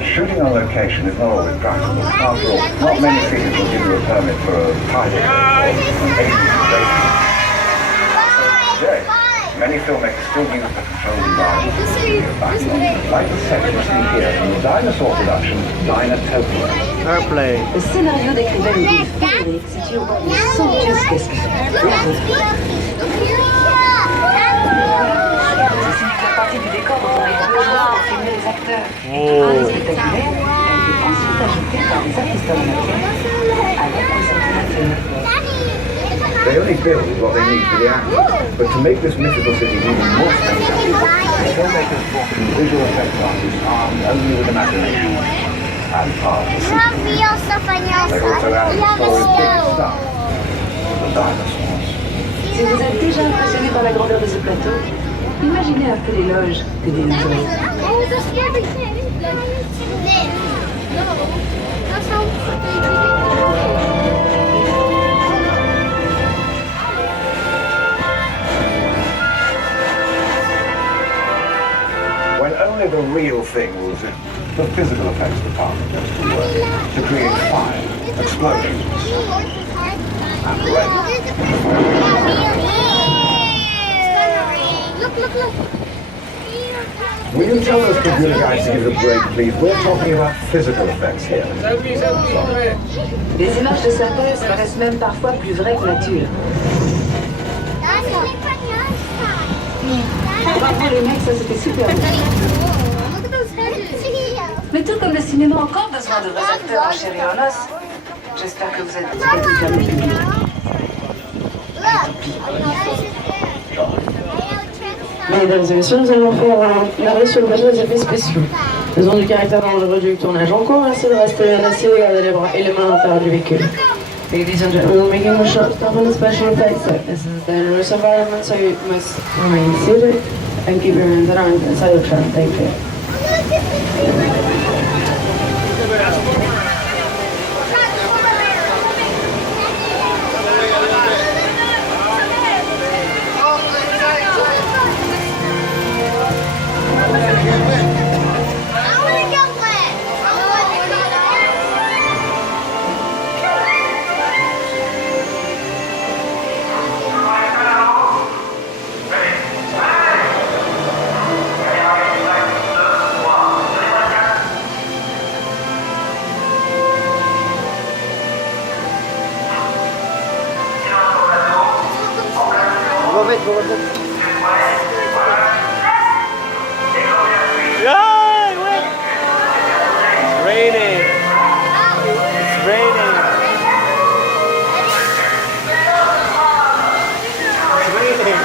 that shooting on location is not always practical. After all, not many cities will give you a permit for a pilot or an agency. Today, many filmmakers still use the control environment to see a background, like the set you see here from the dinosaur production Dinotopia. Airplay. Le scénario décrivait une ville féerique située au bord d'une somptueuse cascade. Ceci n'est que la partie du décor dont on a eu besoin pour filmer les acteurs. Un spectaculaire a été ensuite ajouté par des artistes en matière avec des ordinateurs. They only build what they need for the action, but to make this mythical city even more spectacular, the filmmakers brought in visual effects artists armed only with imagination and art. They also added the story's big stuff, the dinosaurs. Si vous êtes déjà impressionné par la grandeur de ce plateau, imaginez un peu l'éloge que des dinosaures. When only the real thing rules in, the physical effects department goes to work to create fire, explosions, and rain. Look. Will you tell those computer guys to give it a break, please? We're talking about physical effects here. Les images de synthèse paraissent même parfois plus vraies que nature. Bravo les mecs, ça c'était super bien. Mais tout comme le cinéma a encore besoin de vrais acteurs en chair et en os, j'espère que vous êtes prêts à faire le public. Mesdames et messieurs, nous allons faire un arrêt sur le bateau des effets spéciaux. Faisons du caractère dangereux du tournage en cours, merci de rester assis et garder les bras et les mains à l'intérieur du véhicule. Ladies and gentlemen, we're making a short stop on the special effects set. This is a dangerous environment, so you must remain seated and keep your hands and arms inside the tram. Thank you. Yay! Wait! It's raining. It's raining. It's raining.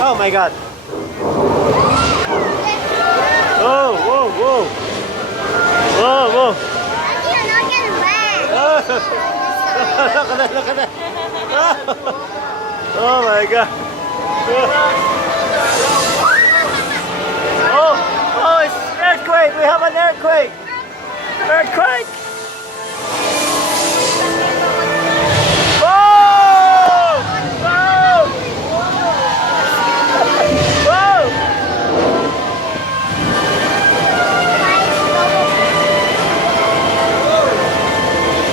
Oh my god. Whoa, whoa, whoa. Whoa, whoa. Look at that. Oh my god. Oh, it's an earthquake. We have an earthquake. Earthquake. Whoa! Whoa! Whoa!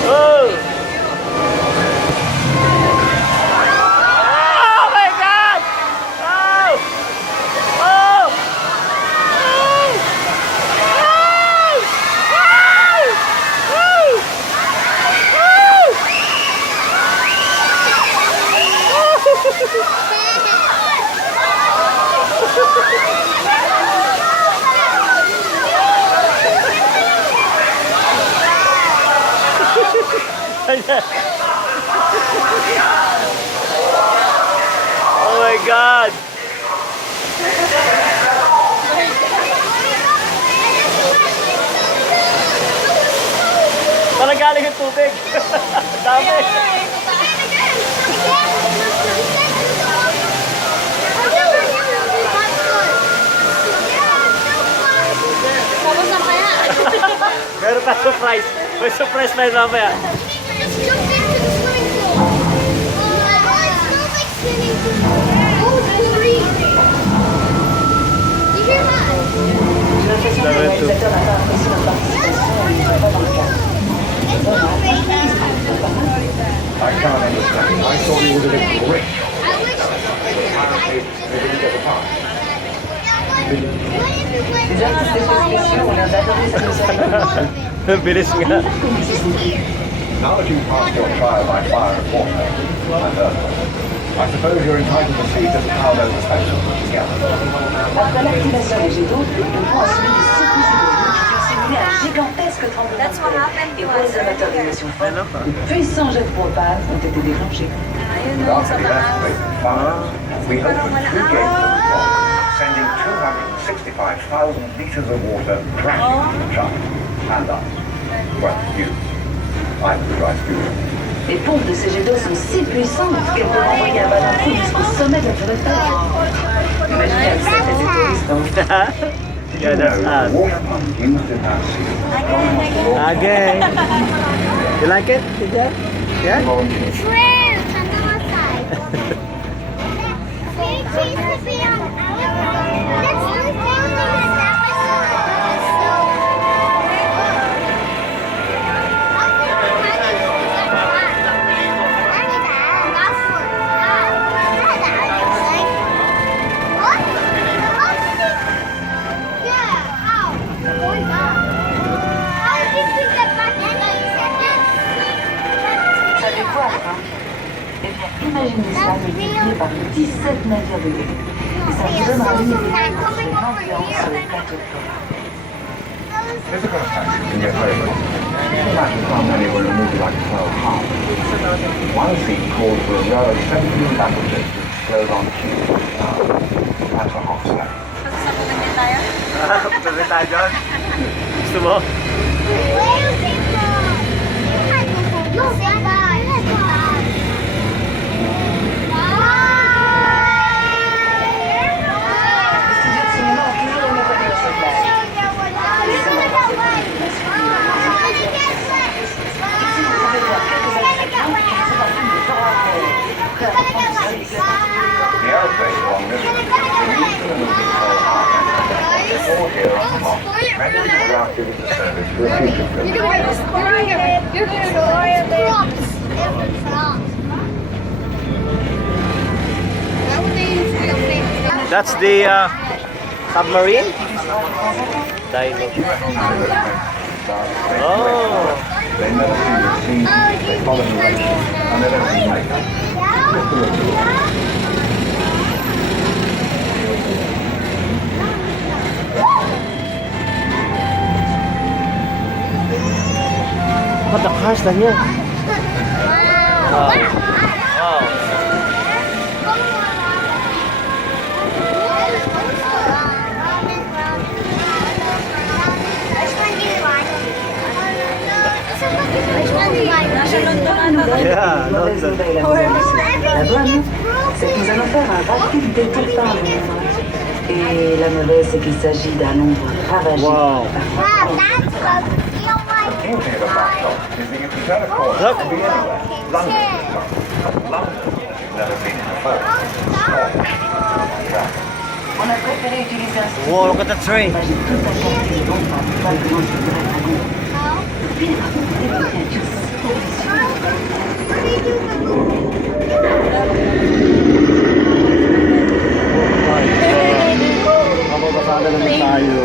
Whoa! Oh my god! Parang galing yung tubig. Dami. Meron pa surprise. May surprise na yun mamaya. Level Le 2. réalisateur n'a pas apprécié notre participation et nous a pas dans le cadre. I can't understand. I thought it would have been great. Apparently, they didn't get the part. Les artistes effets spéciaux ont l'air d'adorer cette recette. Bilis nga. Now that you've passed your trial by fire and water, and earth, I suppose you're entitled to see just how those specials put together. Après l'activation des jets d'eau, le pont a subi de secousses hydrauliques qui ont simulé un gigantesque tremblement de terre. Et pour les amateurs d'émotions fortes, de puissants jets de propane ont été déclenchés. With our evacuated fires, we opened 3 gates at the top, sending 265,000 litres of water crashing into the truck and us. Well, you. I was the right fuel. Les pompes de ces jets d'eau sont si puissantes qu'elles peuvent envoyer un ballon fou jusqu'au sommet de la tour Eiffel. Imaginez avec ça les touristes en Did Yeah, you that's know us. the water pump used in that scene is strong enough to launch Again. You like it? Yeah? volunteers? True, come outside. They choose to be on our That's the thing that Savez-vous à quoi? Eh bien, imaginez ça multiplié par 17 navires de guerre. Et ça vous donnera une idée de l'ambiance sur les plateaux de port. Physical effects can get very close. Imagine how many were in a movie like 12 Half. One scene called for a row of 17 battleships to explode on cue. That's a hot slap. Pwede tayo dyan? Gusto mo? Les studios de cinéma ont toujours aimé produire ces plages. Les amateurs de Ici, vous pouvez voir quelques actions qui font partie de Tram, prêt à reprendre du service. The aeroplane along this route is used in a movie called Half. It's all here on the block, ready to go out giving the service for a future film. That's the submarine? Dino. Oh. They never see the scene, they follow the direction, and they don't see makeup. What the cars lang yan? Wow. Wow. Yeah, Mauvaise London. nouvelle, la bonne, c'est que nous allons faire un rapide détour par Londres. Et la mauvaise, c'est qu'il s'agit d'un nombre ravagé. Wow. The beauty of a bus stop is that you can turn a corner Look. and be anywhere. London, for example. London, you've never been before. Stop. On a préféré utiliser un Wow, look at the train. imagine tout à fait les longues principales de notre dragon. Puis les racontes des miniatures Mababasada naman tayo.